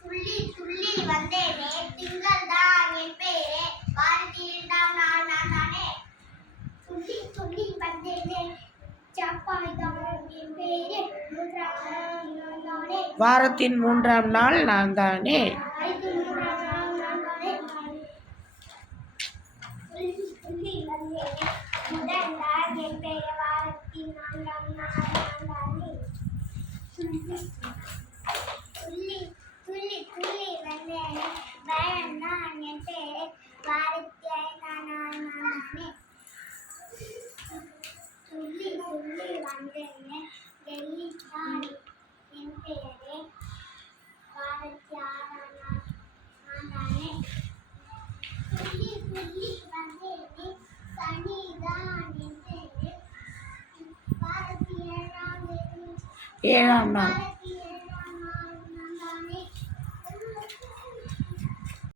துள்ளி துள்ளி வந்தேனே திங்கள் தான் என் பேரே வாரத்தில் நான் நான் துள்ளி துள்ளி வந்தேனே என் பேரே மூன்றாம் நாள் வாரத்தின் மூன்றாம் நாள் நான் தானே துள்ளி துள்ளி துள்ளி வந்தேனே பயம் நான் என் பேரே வாரத்தி நான் துள்ளி துள்ளி டெல்லி என் நான் துள்ளி துள்ளி சனி ஏழாம் தேதி ஏழாம் நாள் வாரத்தி